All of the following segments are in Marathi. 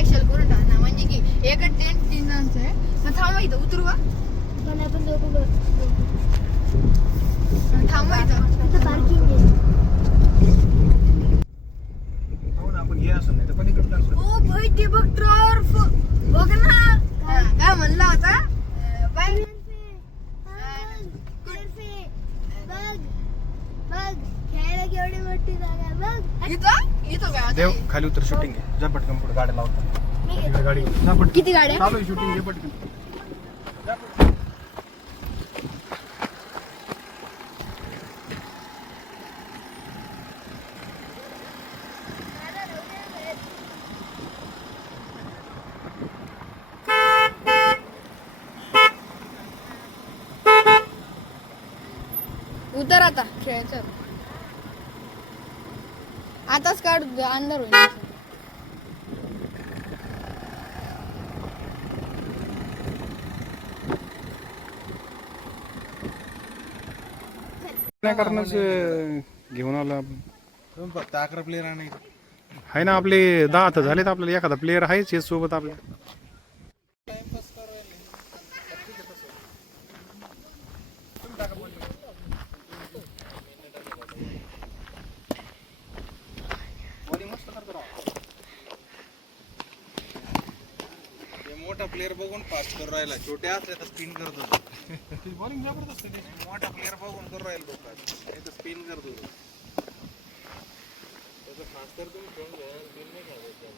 स्पेशल करून टाकणार म्हणजे की एक टेंट 3 जणांचं आहे. मग थांबा इथं उतरू का? पण आपण दोघं थांबा इथं पार्किंग आहे. हो ना आपण हे असं नाही तर पण इकडे असं. ओ भाई ते बघ टर्फ बघ ना. काय म्हणला होता बाय खेळायला केवढी मोठी जागा आहे बघ. इथं काय देव खाली उतर शूटिंग आहे. जा पटकन पुढे गाडी लावतो. तिकडे गाडी जा पटकन. किती गाड्या? चालू आहे शूटिंग घे पटकन. जा पटकन. उतर आता खेळायचं आताच काढ अंधार होईल. नाही कारणच घेऊन आला आपण. फक्त 11 प्लेयर आहे ना आपले 10 तर झालेत. आपल्याला एखादा प्लेयर आहेच हे सोबत आपल्या. मोठा प्लेयर बघून फास्ट करू राहिला. छोटे असले तर स्पिन करतो. बॉलिंग जबरदस्त आहे. मोठा प्लेयर बघून करू राहील लोक नाही तर स्पिन करतो. तसं फास्ट तर तुम्ही खेळून घ्या. स्पिन नाही घ्यायचं.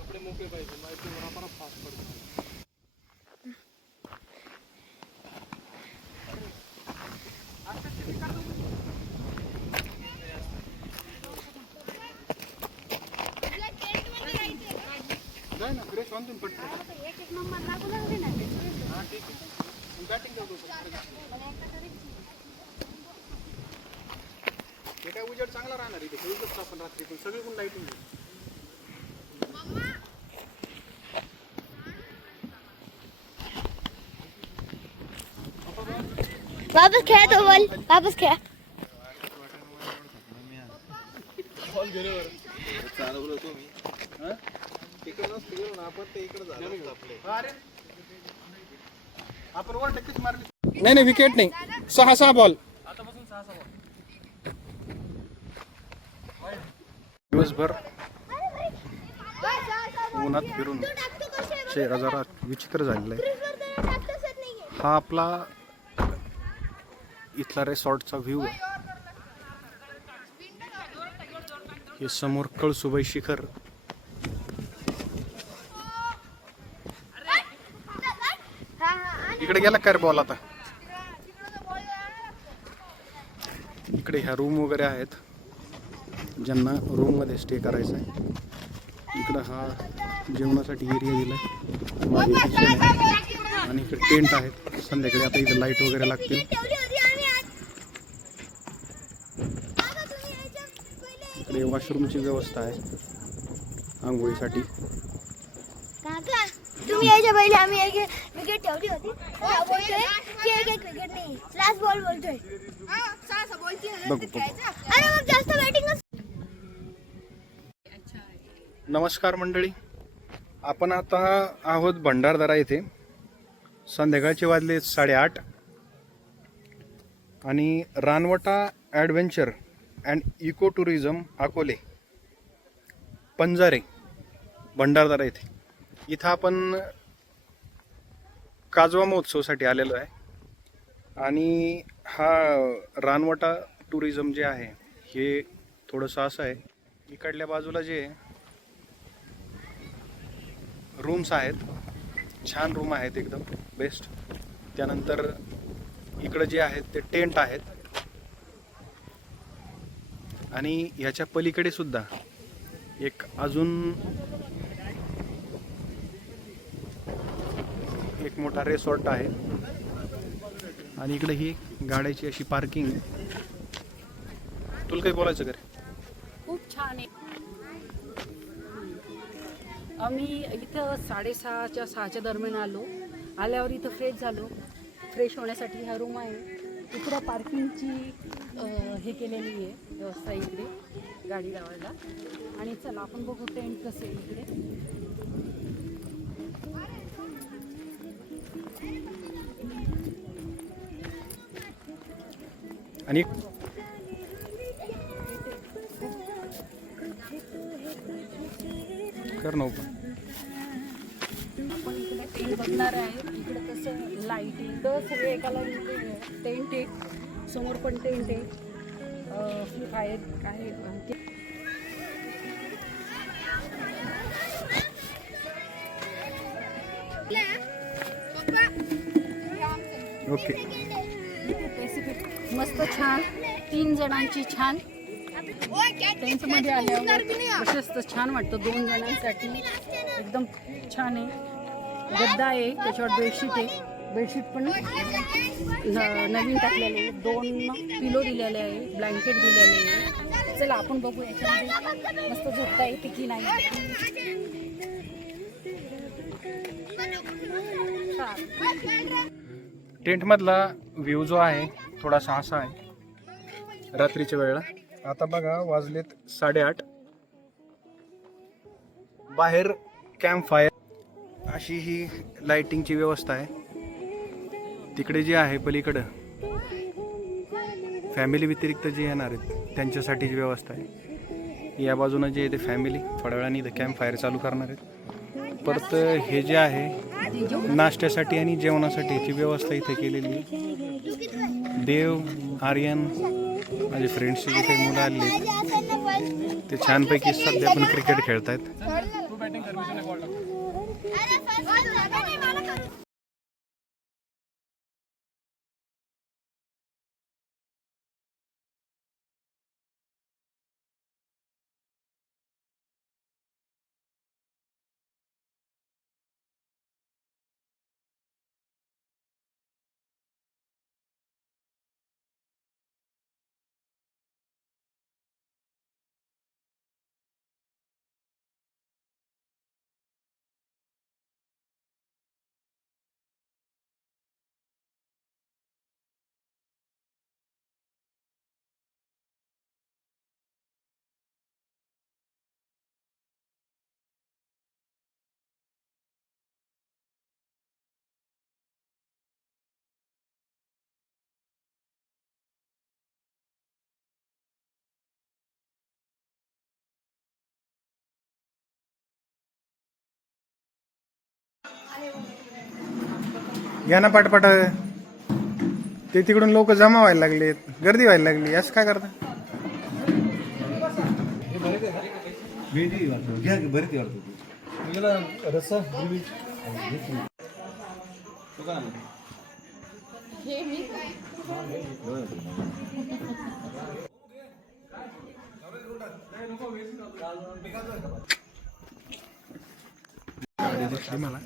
आपले मोकळे पाहिजे माहिती आपण फास्ट पडतो. जाय ना फ्रेश बांधून पडतो. एक नंबर लागू लागले ना. हा ठीक आहे. बॅटिंग करतो. हे काय उजेड चांगला राहणार इथे. खेळूच आपण रात्री पण सगळी कोण लाईटिंग वापस खेळा तो बॉल. वापस खेळा. चालवलं तुम्ही तिकडे नसतं गेलो ना आपण ते इकडे झालं असतं आपले. अरे आपण वर टक्केच मारली. नाही विकेट नाही. 6 बॉल. दिवसभर उन्हात फिरून चेहरा जरा विचित्र झालेला आहे. हा आपला इथला रिसॉर्टचा व्ह्यू आहे. हे समोर कळसुबाई शिखर. इकडे गेला काय बॉल आता. इकडे ह्या रूम वगैरे आहेत ज्यांना रूम मध्ये स्टे करायचा आहे. इकडं हा जेवणासाठी एरिया दिलाय. मागे किचन आहे आणि इकडे टेंट आहेत. संध्याकाळी आता इथे लाईट वगैरे लागतील. इकडे वॉशरूमची व्यवस्था आहे आंघोळीसाठी. काका तुम्ही यायच्या पहिले आम्ही एक विकेट ठेवली होती. हा बोलतोय की एक विकेट नाही. लास्ट बॉल बोलतोय. बघू. अरे मग जास्त बॅटिंग. नमस्कार मंडळी. आपण आता आहोत भंडारदरा येथे. संध्याकाळचे वाजले 8:30 आणि Ranwata adventure and eco tourism Akole Panjare Bhandardara येथे. इथं आपण काजवा महोत्सवासाठी आलेलो आहे. आणि हा रानवटा टुरिझम जे आहे हे थोडंसं असं आहे. इकडल्या बाजूला जे रूम्स आहेत छान रूम आहेत एकदम बेस्ट. त्यानंतर इकडं जे आहेत ते टेंट आहेत. आणि ह्याच्या पलीकडे सुद्धा एक अजून एक मोठा रिसॉर्ट आहे. आणि इकडे ही गाड्याची अशी पार्किंग. तुला काही बोलायचं का रे? खूप छान आहे. आम्ही इथं 6:30च्या 6च्या दरम्यान आल्यावर इथं फ्रेश झालो. फ्रेश होण्यासाठी हा रूम आहे. इकडं पार्किंगची हे केलेली आहे व्यवस्था इकडे. गाडी लावायला. आणि चला आपण बघू टेंट कसे आहे इकडे. आणि कर ना open. आपण इकडे टेंट बघणार आहे. इकडे कसं लाईटिंग तर सगळे एकाला टेंट आहे. समोर पण टेंट आहे. फ्री फायर काय ओके. स्पेसिफिक मस्त छान 3 जणांची छान टेंटमध्ये आल्यावर प्रशस्त छान वाटतं. 2 जणांसाठी एकदम छान आहे. गद्दा आहे, त्याच्यावर बेडशीट आहे. बेडशीट पण नवीन टाकलेले आहे. 2 पिलो दिलेले आहे, ब्लँकेट दिलेले आहे. चला आपण बघू याच्यामध्ये मस्त झोपता येते की नाही. टेंट मधला व्ह्यू जो आहे थोडासा असा आहे रात्रीच्या वेळेला. आता बघा वाजलेत 8:30. बाहेर कॅम्प फायर अशी ही लाइटिंगची व्यवस्था आहे. तिकडे जे आहे पलीकडं फॅमिली व्यतिरिक्त जे येणार आहेत त्यांच्यासाठीची व्यवस्था आहे. या बाजूनं जे आहे ते फॅमिली थोड्या वेळाने इथं कॅम्प फायर चालू करणार आहेत. परत हे जे आहे नाश्त्यासाठी आणि जेवणासाठी याची व्यवस्था इथे केलेली आहे. देव, आर्यन, माझे फ्रेंड्सचे जे काही मुलं आले ते छानपैकी सध्या पण क्रिकेट खेळत आहेत. या ना पाटपाट. ते तिकडून लोक जमा व्हायला लागलेत, गर्दी व्हायला लागली. असं काय करता? मला